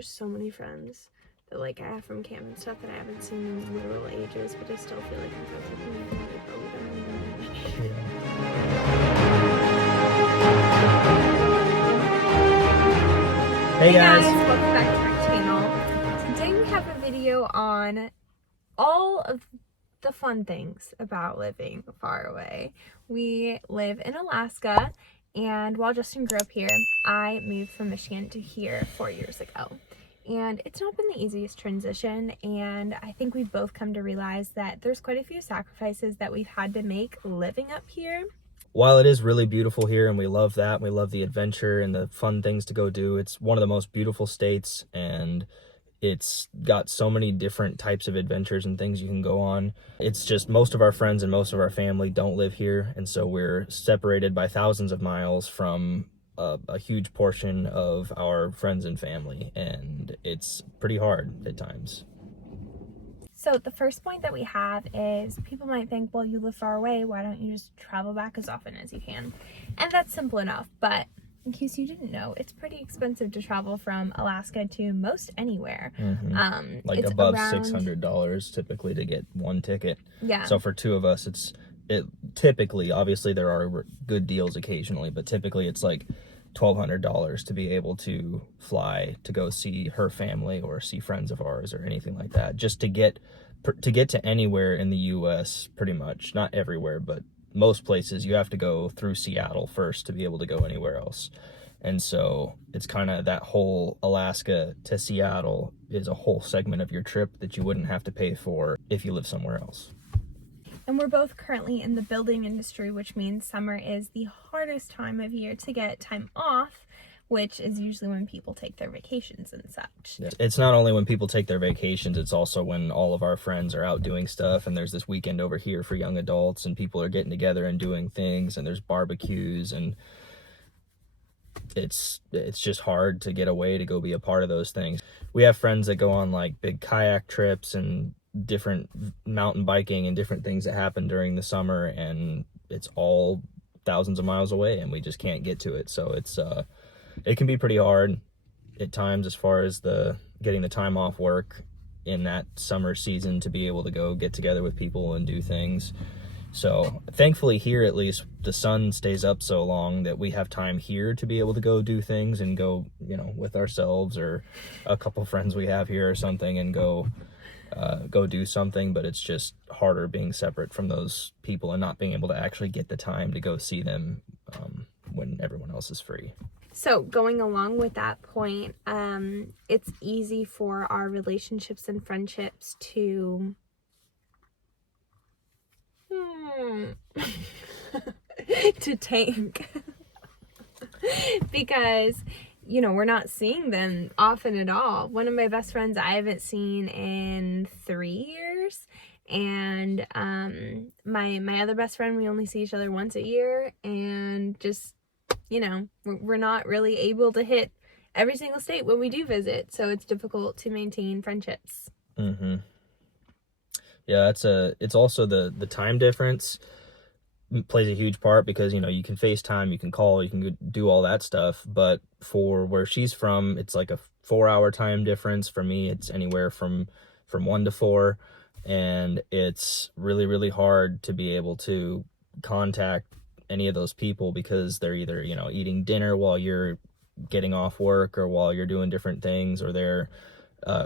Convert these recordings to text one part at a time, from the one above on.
there's so many friends that like I have from camp and stuff that I haven't seen in literal ages, but I still feel like I'm friends with them even though they probably don't even know me. Hey guys, welcome back to our channel. Today we have a video on all of the fun things about living far away. We live in Alaska, and while Justin grew up here, I moved from Michigan to here 4 years ago. And it's not been the easiest transition, and I think we've both come to realize that there's quite a few sacrifices that we've had to make living up here. while it is really beautiful here and we love that, we love the adventure and the fun things to go do, it's one of the most beautiful states, and it's got so many different types of adventures and things you can go on. It's just most of our friends and most of our family don't live here, and so we're separated by thousands of miles from a huge portion of our friends and family, and it's pretty hard at times. So the first point that we have is people might think, well, you live far away, why don't you just travel back as often as you can? And that's simple enough, but in case you didn't know, it's pretty expensive to travel from Alaska to most anywhere. Like it's above around $600 typically to get one ticket. Yeah. So for two of us, it typically, obviously there are good deals occasionally, but typically it's like $1,200 to be able to fly to go see her family or see friends of ours or anything like that, just to get to anywhere in the US. Pretty much, not everywhere, but most places you have to go through Seattle first to be able to go anywhere else. And so it's kind of that whole Alaska to Seattle is a whole segment of your trip that you wouldn't have to pay for if you live somewhere else. And we're both currently in the building industry, which means summer is the hardest time of year to get time off, which is usually when people take their vacations and such. It's not only when people take their vacations, it's also when all of our friends are out doing stuff, and there's this weekend over here for young adults, and people are getting together and doing things, and there's barbecues, and it's just hard to get away to go be a part of those things. We have friends that go on like big kayak trips and different mountain biking and different things that happen during the summer, and it's all thousands of miles away and we just can't get to it. So it can be pretty hard at times as far as getting the time off work in that summer season to be able to go get together with people and do things. So thankfully here, at least, the sun stays up so long that we have time here to be able to go do things and go, with ourselves or a couple friends we have here or something, and go do something. But it's just harder being separate from those people and not being able to actually get the time to go see them when everyone else is free. So going along with that point, it's easy for our relationships and friendships to to tank because we're not seeing them often at all. One of my best friends I haven't seen in 3 years, and my other best friend, we only see each other once a year, and just we're not really able to hit every single state when we do visit, so it's difficult to maintain friendships. Yeah, it's also the time difference plays a huge part, because you can FaceTime, you can call, you can do all that stuff, but for where she's from, it's like a 4-hour time difference. For me, it's anywhere from 1 to 4, and it's really, really hard to be able to contact any of those people because they're either eating dinner while you're getting off work, or while you're doing different things, or they're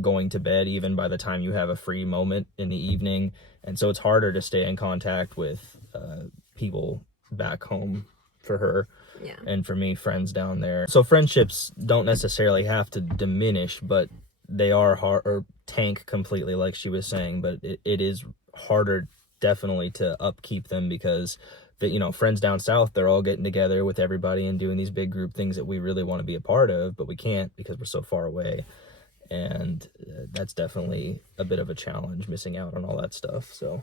going to bed even by the time you have a free moment in the evening. And so it's harder to stay in contact with people back home for her. Yeah. And for me, friends down there. So friendships don't necessarily have to diminish, but they are hard, or tank completely, like she was saying. But it is harder definitely to upkeep them, because friends down south, they're all getting together with everybody and doing these big group things that we really want to be a part of, but we can't because we're so far away. And that's definitely a bit of a challenge, missing out on all that stuff. So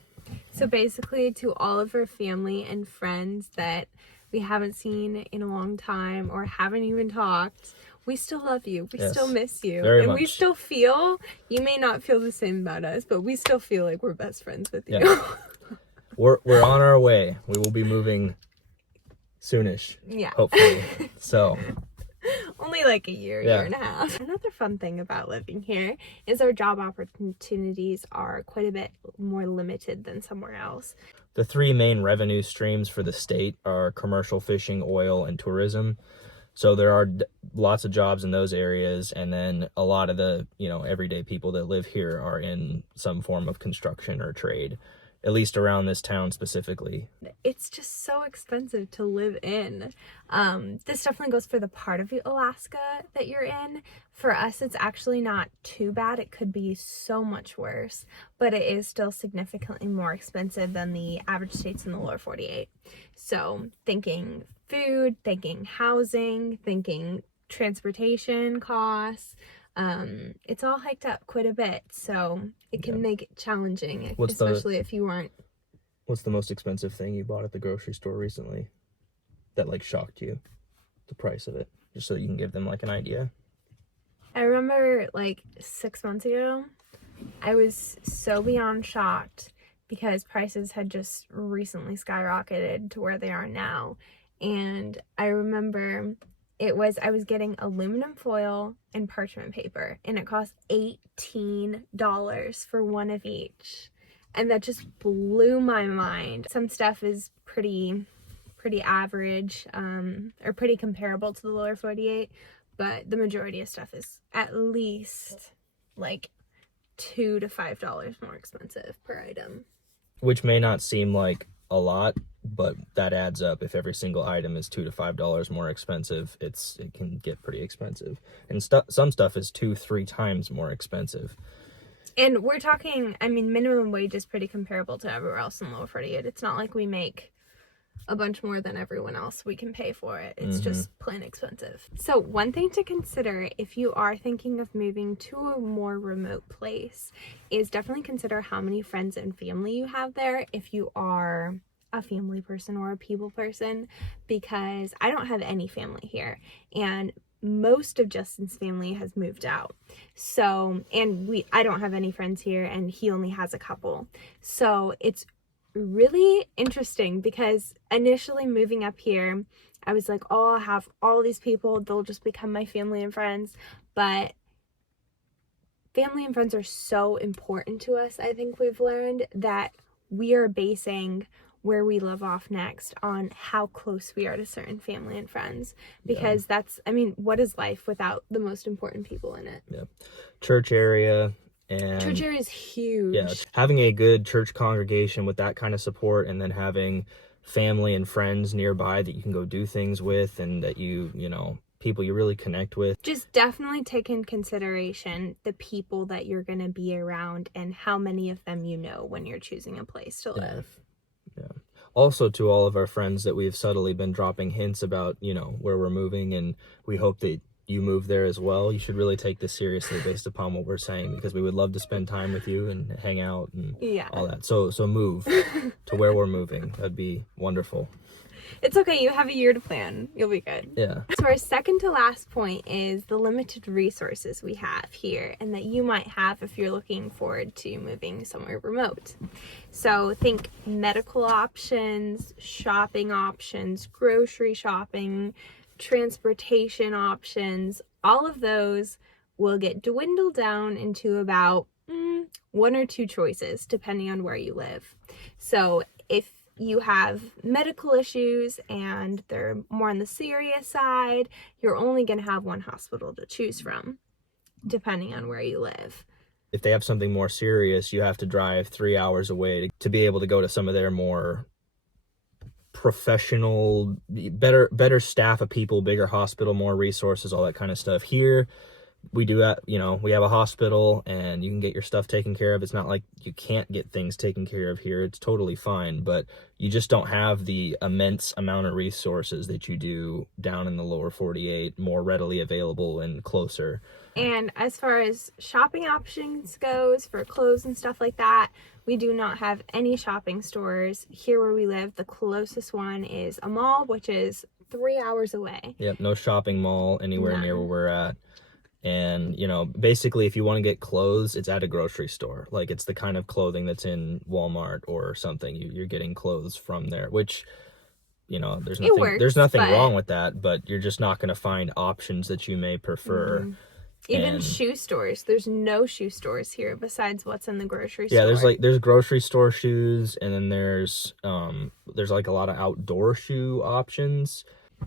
basically, to all of our family and friends that we haven't seen in a long time or haven't even talked, we still love you. We still miss you. Very and much. We still feel, you may not feel the same about us, but we still feel like we're best friends with you. Yeah. We're on our way. We will be moving soonish. Yeah. Hopefully. So Only like a year Yeah. and a half. Another fun thing about living here is our job opportunities are quite a bit more limited than somewhere else. The three main revenue streams for the state are commercial fishing, oil, and tourism. So there are lots of jobs in those areas, and then a lot of the, everyday people that live here are in some form of construction or trade, at least around this town specifically. It's just so expensive to live in. This definitely goes for the part of Alaska that you're in. For us, it's actually not too bad. It could be so much worse, but it is still significantly more expensive than the average states in the lower 48. So thinking food, thinking housing, thinking transportation costs, it's all hiked up quite a bit, so it can make it challenging, especially if you aren't. What's the most expensive thing you bought at the grocery store recently that like shocked you, the price of it, just so you can give them like an idea? I remember like 6 months ago, I was so beyond shocked because prices had just recently skyrocketed to where they are now. And I remember I was getting aluminum foil and parchment paper, and it cost $18 for one of each. And that just blew my mind. Some stuff is pretty average, or pretty comparable to the lower 48, but the majority of stuff is at least like $2 to $5 more expensive per item. Which may not seem like a lot, but that adds up. If every single item is $2 to $5 more expensive, it can get pretty expensive. And some stuff is 2-3 times more expensive. And we're talking, minimum wage is pretty comparable to everywhere else in lower 48. It's not like we make a bunch more than everyone else. We can pay for it. It's just plain expensive. So one thing to consider if you are thinking of moving to a more remote place is definitely consider how many friends and family you have there if you are a family person or a people person, because I don't have any family here, and most of Justin's family has moved out. So, and I don't have any friends here, and he only has a couple. So it's really interesting because initially moving up here, I was like, oh, I'll have all these people, they'll just become my family and friends. But family and friends are so important to us. I think we've learned that we are basing where we live off next on how close we are to certain family and friends, because that's, what is life without the most important people in it? Yeah. Church area. And church area is huge. Yeah, having a good church congregation with that kind of support, and then having family and friends nearby that you can go do things with, and that people you really connect with. Just definitely take in consideration the people that you're going to be around and how many of them you know when you're choosing a place to live. Yeah. Also, to all of our friends that we've subtly been dropping hints about, where we're moving, and we hope that you move there as well. You should really take this seriously based upon what we're saying, because we would love to spend time with you and hang out and all that. So move to where we're moving. That'd be wonderful. It's okay. You have a year to plan. You'll be good. Yeah. So our second to last point is the limited resources we have here and that you might have if you're looking forward to moving somewhere remote. So think medical options, shopping options, grocery shopping, transportation options. All of those will get dwindled down into about 1 or 2 choices depending on where you live. So if you have medical issues and they're more on the serious side, you're only going to have one hospital to choose from, depending on where you live. If they have something more serious, you have to drive 3 hours away to be able to go to some of their more professional, better staff of people, bigger hospital, more resources, all that kind of stuff. Here, we do have, we have a hospital and you can get your stuff taken care of. It's not like you can't get things taken care of here. It's totally fine, but you just don't have the immense amount of resources that you do down in the lower 48, more readily available and closer. And as far as shopping options goes for clothes and stuff like that, we do not have any shopping stores here where we live. The closest one is a mall, which is 3 hours away. Yep, no shopping mall anywhere near where we're at. And, basically if you want to get clothes, it's at a grocery store. Like, it's the kind of clothing that's in Walmart or something. You're getting clothes from there, which, you know, there's It nothing works, there's nothing but- wrong with that, but you're just not going to find options that you may prefer. Even And- shoe stores. There's no shoe stores here besides what's in the grocery store. Yeah, there's grocery store shoes, and then there's like a lot of outdoor shoe options,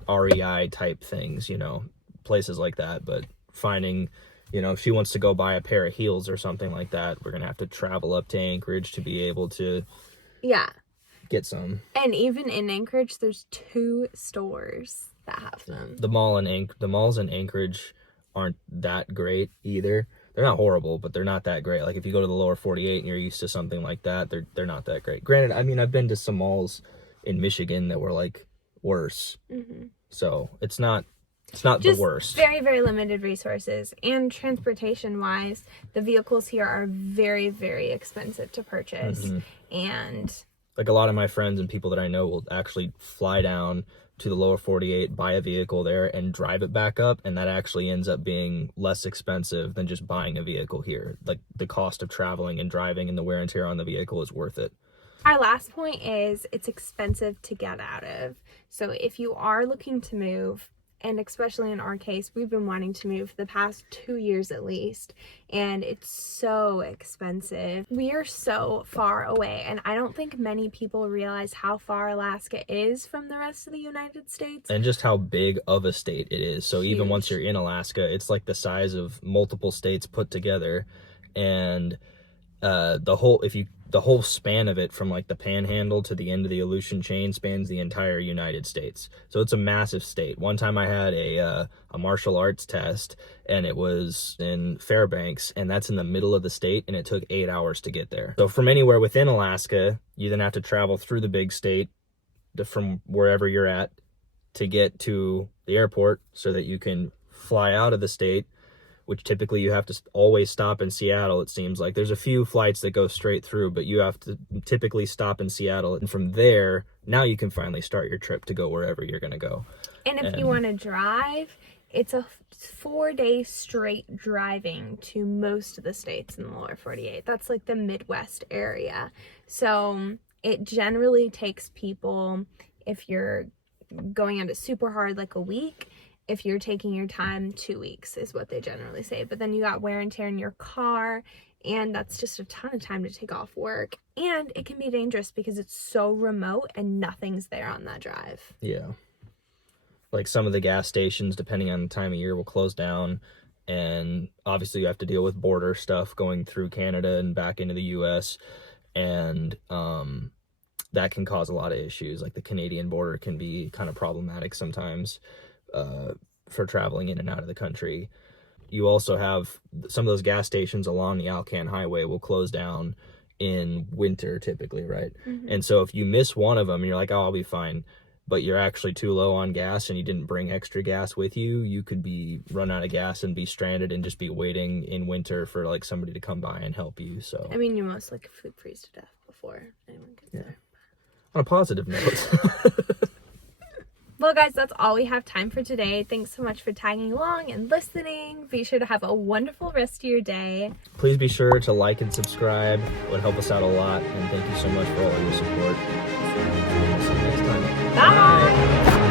REI type things, you know, places like that. But finding, you know, if she wants to go buy a pair of heels or something like that, we're gonna have to travel up to Anchorage to be able to get some. And even in Anchorage, there's 2 stores that have them. The malls in Anchorage aren't that great either. They're not horrible, but they're not that great. Like if you go to the lower 48 and you're used to something like that, they're not that great. Granted, I mean, I've been to some malls in Michigan that were like worse. So it's not Just the worst. very, very limited resources. And transportation wise, the vehicles here are very, very expensive to purchase. And Like a lot of my friends and people that I know will actually fly down to the lower 48, buy a vehicle there and drive it back up, and that actually ends up being less expensive than just buying a vehicle here. Like the cost of traveling and driving and the wear and tear on the vehicle is worth it. our last point is it's expensive to get out of. So if you are looking to move, and especially in our case, we've been wanting to move for the past 2 years at least, and it's so expensive. We are so far away, and I don't think many people realize how far Alaska is from the rest of the United States. And just how big of a state it is. So even Huge. once you're in Alaska, it's like the size of multiple states put together. And the whole span of it, from like the Panhandle to the end of the Aleutian chain, spans the entire United States. So it's a massive state. One time I had a martial arts test, and it was in Fairbanks, and that's in the middle of the state, and it took 8 hours to get there. So from anywhere within Alaska, you then have to travel through the big state from wherever you're at to get to the airport so that you can fly out of the state, which typically you have to always stop in Seattle. It seems like there's a few flights that go straight through, but you have to typically stop in Seattle. And from there, now you can finally start your trip to go wherever you're going to go. And if you want to drive, it's a 4-day straight driving to most of the states in the lower 48. That's like the Midwest area. So it generally takes people, if you're going at it super hard, like a week. If you're taking your time, 2 weeks is what they generally say. But then you got wear and tear in your car, and that's just a ton of time to take off work. And it can be dangerous because it's so remote and nothing's there on that drive. Yeah. Like some of the gas stations, depending on the time of year, will close down. And obviously you have to deal with border stuff going through Canada and back into the US. And that can cause a lot of issues. Like the Canadian border can be kind of problematic sometimes. For traveling in and out of the country. You also have some of those gas stations along the Alcan Highway will close down in winter typically, right? And so if you miss one of them and you're like, oh, I'll be fine, but you're actually too low on gas and you didn't bring extra gas with you, you could be run out of gas and be stranded and just be waiting in winter for like somebody to come by and help you. So I mean, you most likely food freeze to death before anyone gets there. On a positive note. Well, guys, that's all we have time for today. Thanks so much for tagging along and listening. Be sure to have a wonderful rest of your day. Please be sure to like and subscribe. It would help us out a lot. And thank you so much for all of your support. See you next time. Bye.